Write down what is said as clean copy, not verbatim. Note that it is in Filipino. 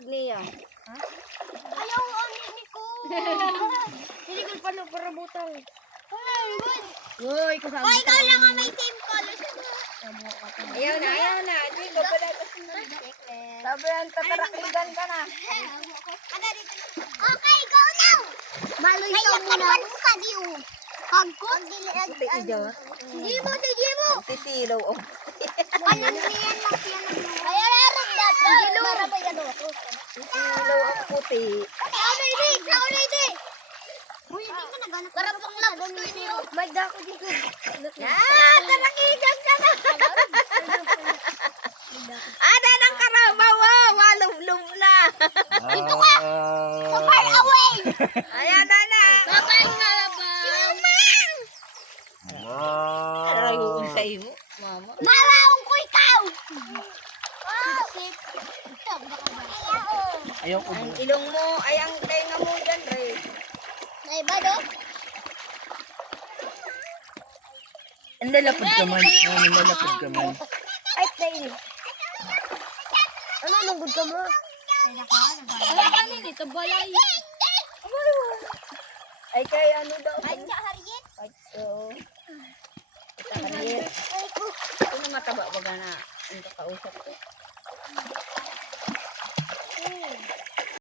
pag niya. Ha? Ayaw, ni ko. Hindi ko pa para butang. Uy, kasama. Oh, ikaw lang ang may same color. Ayaw na. Hindi ko pala kasunod. Sabi ang tatarakigan ka na. Okay, go now. Malusaw mo na. Hagkot. Hindi mo, sige mo. Sisilaw. Oh. Ano niyan lang siya nag-uwi. Ayaw na rin dati. Para may ano. Sisilaw ang puti. Saunay di. Uy, hindi ka naghanap. Karapang labos ko niyo. May dako dito. Tarakigan ka na. Ada ng karabaw. Walum-lum na. Dito ka. So far away. Ayan na. Kapag kalabaw. Araw sa iyo, mama. Maraong ko ikaw. Ayaw ko. Ang ilong mo ay ang tenga mo dyan, Re. Ay, ba do? Ang lalapad ka man. Ang lalapad ka man. Ay, tayo. Ano, langgod ka mo? Wala ka nini, ito balay. Ay, kay ano daw? Ay, siya, Harriet. Ay, oo. Harriet. Ay, ko. Ano mataba ba na ang kakausap ko?